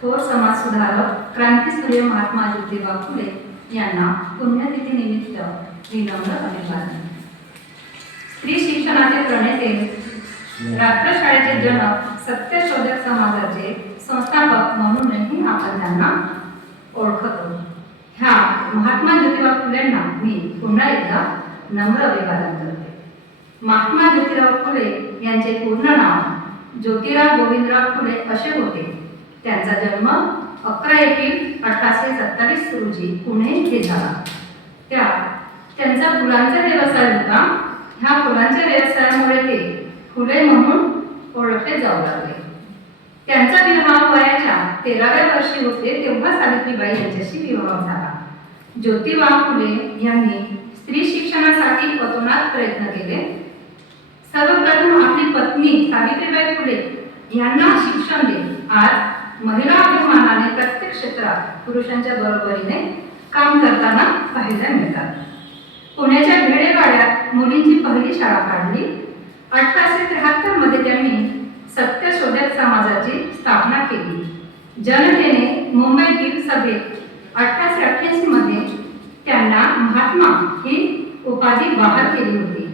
थोर समाज सुधारक क्रांतीसूर्य महात्मा ज्योतिबा फुले यांना पुण्यतिथी निमित्त विनम्र अभिवादन। स्त्री शिक्षणाचे प्रणेते, राष्ट्रशाळेचे जनक, सत्यशोधक समाजाचे संस्थापक म्हणूनही आपण त्यांना ओळखतो। ह्या महात्मा ज्योतिबा फुलेंना मी पुन्हा एकदा नम्र अभिवादन करते। महात्मा ज्योतिराव फुले यांचे पूर्ण नाव ज्योतिराव गोविंदराव फुले असे होते। त्यांचा जन्म 11 एप्रिल 1827 रोजी पुणे येथे झाला। त्यांचा फुलांचा व्यवसाय होता। ह्या फुलांच्या व्यवसायामुळे ते फुले म्हणून ओळखले जाऊ लागले। त्यांचा विवाह वयाच्या 13व्या वर्षी होते तेव्हा सावित्रीबाई यांच्याशी विवाह झाला। ज्योतिबा फुले यांनी स्त्री शिक्षणासाठी अतोनात प्रयत्न केले। सर्वप्रथम आपली पत्नी सावित्रीबाई फुले यांना शिक्षण देत आज महिला अभिमानाने प्रत्येक क्षेत्रात पुरुषांच्या बरोबरीने काम करताना पाहायला मिळतात। पुण्याच्या भेडेवाड्यात मुलींची पहिली शाळा काढली। 1873 मध्ये त्यांनी सत्यशोधक समाजाची स्थापना केली। जनतेने मुंबईतील सभेत 1888 मध्ये त्यांना महात्मा ही उपाधी बहाल केली होती।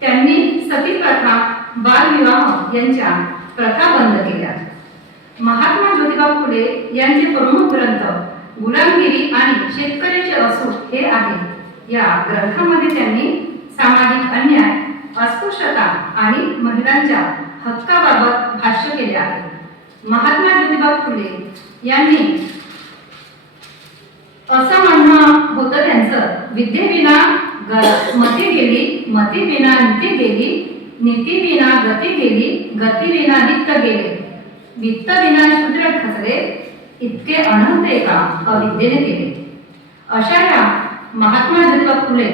त्यांनी सती प्रथा, बालविवाह यांच्या प्रथा बंद केल्या। महात्मा ज्योतिबा फुले यांचे प्रमुख ग्रंथ गुलामगिरी आणि शेतकऱ्याचे असूड हे आहे। या ग्रंथामध्ये त्यांनी सामाजिक अन्याय, अस्पृश्यता आणि महिलांच्या हक्काबाबत भाष्य केले आहे। महात्मा ज्योतिबा फुले यांनी असं म्हणणं होतं त्यांचं, विद्येविना मती गेली, मतीविना नीती गेली, नीतीविना गती गेली, गतीविना नित्य गेले, वित्तविना शूद्र खचले, इतके अनंत एका अविद्येने केले। अशा या महात्मा ज्योतिबा फुले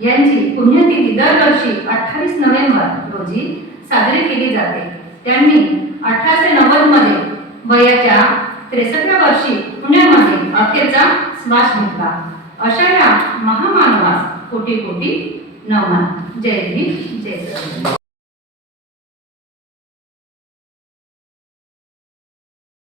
यांची पुण्यतिथी दरवर्षी 28 नोव्हेंबर रोजी साजरी केली जाते। त्यांनी 1890 मध्ये वयाच्या 63व्या वर्षी पुण्यामध्ये अखेरचा श्वास घेतला। अशा या महामानवास कोटी कोटी नमन। जय हिंद, जय जय।